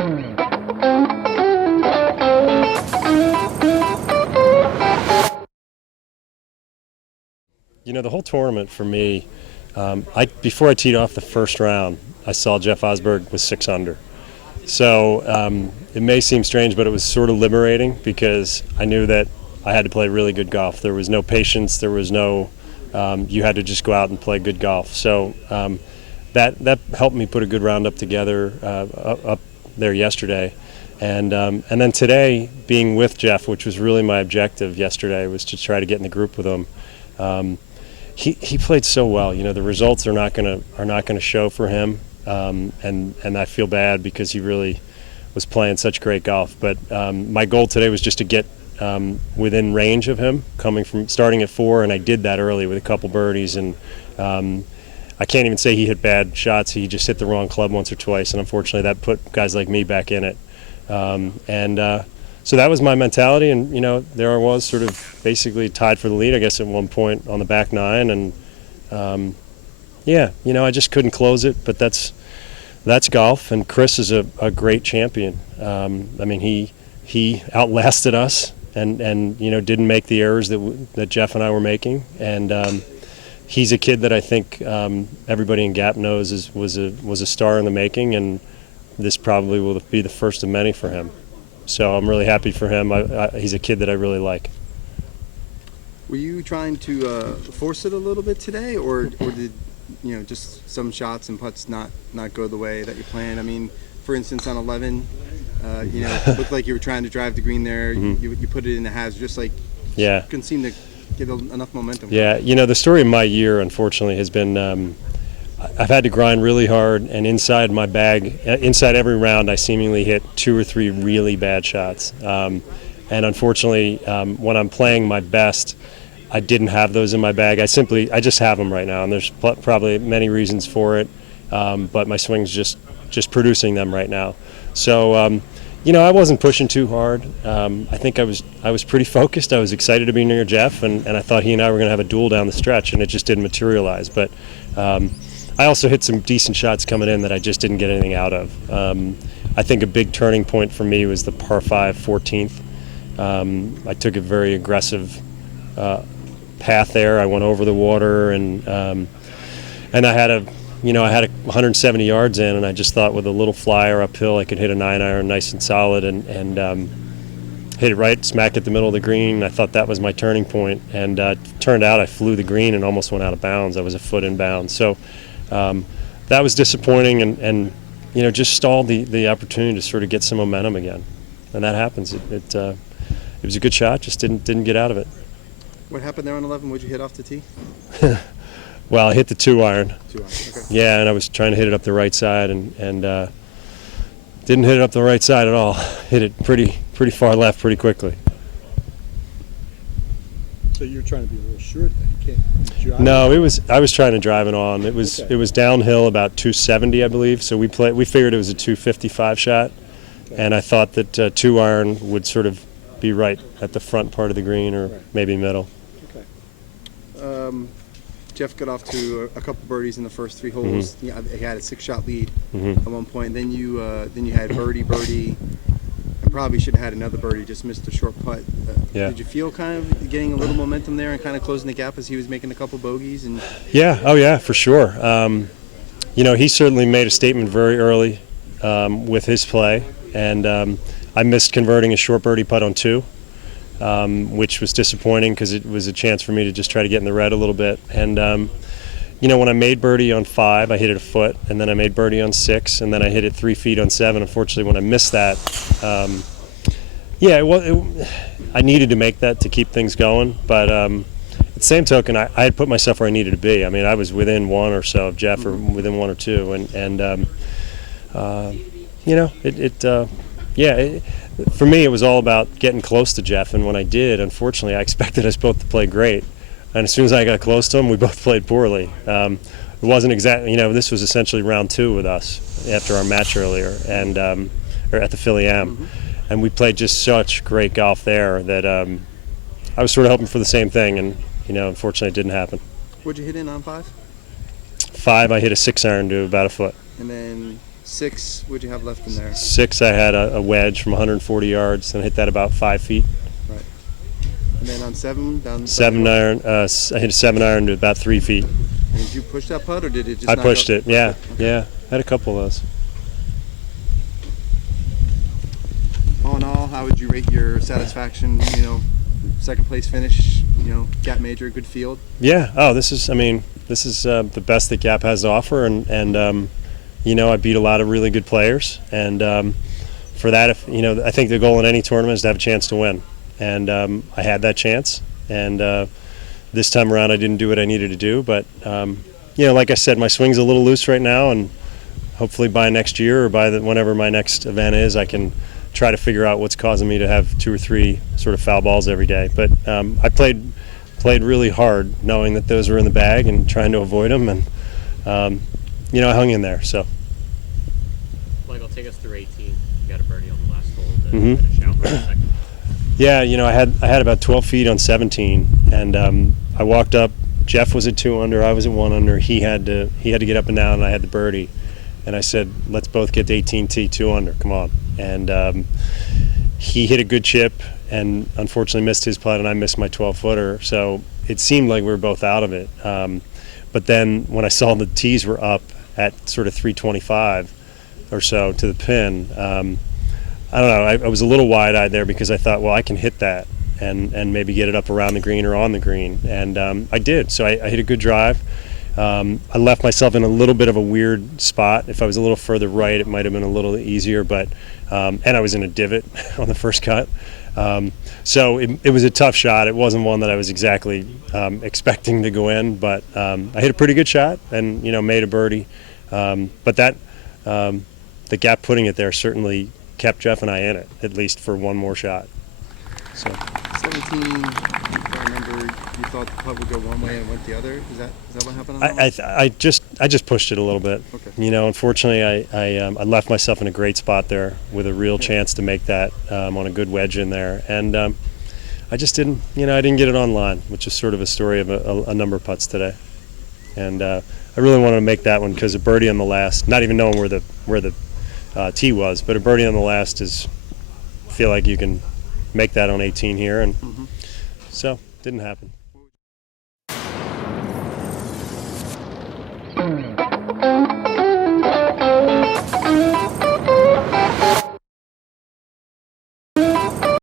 You know, the whole tournament for me, before I teed off the first round, I saw Jeff Osberg was 6 under. So it may seem strange, but it was sort of liberating because I knew that I had to play really good golf. There was no patience. There was no, you had to just go out and play good golf. So that helped me put a good round up together up there yesterday. And then today, being with Jeff, which was really my objective yesterday, was to try to get in the group with him. He played so well. You know, the results are not gonna show for him, and I feel bad because he really was playing such great golf. But my goal today was just to get within range of him, starting at 4, and I did that early with a couple birdies. And I can't even say he hit bad shots. He just hit the wrong club once or twice, and unfortunately that put guys like me back in it. So that was my mentality, and you know, there I was, sort of basically tied for the lead, I guess, at one point on the back 9, and yeah, you know, I just couldn't close it. But that's golf, and Chris is a great champion. I mean, he outlasted us, and you know, didn't make the errors that Jeff and I were making, and he's a kid that I think everybody in Gap knows was a star in the making, and this probably will be the first of many for him. So I'm really happy for him. He's a kid that I really like. Were you trying to force it a little bit today, or did, you know, just some shots and putts not go the way that you planned? I mean, for instance, on 11, you know, it looked like you were trying to drive the green there. Mm-hmm. You put it in the hazard, just like, yeah, couldn't seem to get enough momentum. Yeah, you know, the story of my year, unfortunately, has been I've had to grind really hard, and inside my bag, inside every round, I seemingly hit 2 or 3 really bad shots. And unfortunately, when I'm playing my best, I didn't have those in my bag. I just have them right now, and there's probably many reasons for it, but my swing's just producing them right now. So, you know, I wasn't pushing too hard. I think I was pretty focused. I was excited to be near Jeff, and I thought he and I were going to have a duel down the stretch, and it just didn't materialize. But I also hit some decent shots coming in that I just didn't get anything out of. I think a big turning point for me was the par 5 14th. I took a very aggressive path there. I went over the water, and I had 170 yards in, and I just thought with a little flyer uphill I could hit a 9-iron nice and solid, and hit it right smack at the middle of the green. I thought that was my turning point, and turned out I flew the green and almost went out of bounds. I was a foot in bounds. So that was disappointing, and you know, just stalled the opportunity to sort of get some momentum again, and that happens. It was a good shot, just didn't get out of it. What happened there on 11? What'd you hit off the tee? Well, I hit the 2-iron. 2-iron, okay. Yeah, and I was trying to hit it up the right side, and didn't hit it up the right side at all. Hit it pretty far left pretty quickly. So you're trying to be a little short then? You can't. No, I was trying to drive it on. It was downhill about 270, I believe. So we figured it was a 255 shot, okay. And I thought that 2-iron would sort of be right at the front part of the green, or maybe middle. Okay. Jeff got off to a couple birdies in the first 3 holes. Mm-hmm. He had a 6-shot lead at one point. Then you had birdie. I probably should have had another birdie, just missed a short putt. Yeah. Did you feel kind of getting a little momentum there and kind of closing the gap as he was making a couple bogeys? And yeah, oh yeah, for sure. You know, he certainly made a statement very early with his play, and I missed converting a short birdie putt on 2, which was disappointing because it was a chance for me to just try to get in the red a little bit. And you know, when I made birdie on 5, I hit it a foot, and then I made birdie on 6, and then I hit it 3 feet on 7. Unfortunately, when I missed that, I needed to make that to keep things going. But at the same token, I had put myself where I needed to be. I mean, I was within 1 or so of Jeff, or within 1 or 2, and you know, for me, it was all about getting close to Jeff, and when I did, unfortunately, I expected us both to play great. And as soon as I got close to him, we both played poorly. It wasn't exactly, you know, this was essentially round 2 with us after our match earlier, and or at the Philly Am. And we played just such great golf there that I was sort of hoping for the same thing, and you know, unfortunately, it didn't happen. What'd you hit in on 5? 5, I hit a 6-iron to about a foot. And then 6, what'd you have left in there? 6, I had a wedge from 140 yards and hit that about 5 feet. Right. And then on 7, down 7 iron, I hit a 7 iron to about 3 feet. And did you push that putt, or did it just I not pushed go? it, yeah, Okay. yeah. Had a couple of those. All in all, how would you rate your satisfaction? You know, second place finish. You know, Gap Major, good field. Yeah. Oh, this is the best that Gap has to offer, and you know, I beat a lot of really good players, and for that, if you know, I think the goal in any tournament is to have a chance to win, and I had that chance, and this time around I didn't do what I needed to do, but you know, like I said, my swing's a little loose right now, and hopefully by next year or by whenever my next event is, I can try to figure out what's causing me to have 2 or 3 sort of foul balls every day. But I played really hard, knowing that those were in the bag and trying to avoid them, and you know, I hung in there. So. Michael, take us through 18. You got a birdie on the last hole to Mhm. finish out for the second. Yeah, you know, I had about 12 feet on 17, and I walked up. Jeff was at 2 under, I was at 1 under. He had to get up and down, and I had the birdie. And I said, let's both get to 18T 2 under. Come on. And he hit a good chip, and unfortunately missed his putt, and I missed my 12-footer. So it seemed like we were both out of it. But then when I saw the tees were up at sort of 325 or so to the pin, I don't know. I was a little wide-eyed there because I thought, well, I can hit that and maybe get it up around the green or on the green, and I did. So I hit a good drive. I left myself in a little bit of a weird spot. If I was a little further right, it might have been a little easier, but and I was in a divot on the first cut. So it was a tough shot. It wasn't one that I was exactly expecting to go in, but I hit a pretty good shot and, you know, made a birdie. But that the Gap putting it there certainly kept Jeff and I in it, at least for one more shot. So 17, if I remember, you thought the putt would go one way and went the other. Is that what happened on that one? I just pushed it a little bit. Okay. You know, unfortunately, I left myself in a great spot there with a real chance to make that on a good wedge in there, and I just didn't. You know, I didn't get it on line, which is sort of a story of a number of putts today, and I really wanted to make that one because a birdie on the last, not even knowing where the tee was, but a birdie on the last is feel like you can make that on 18 here, and so didn't happen.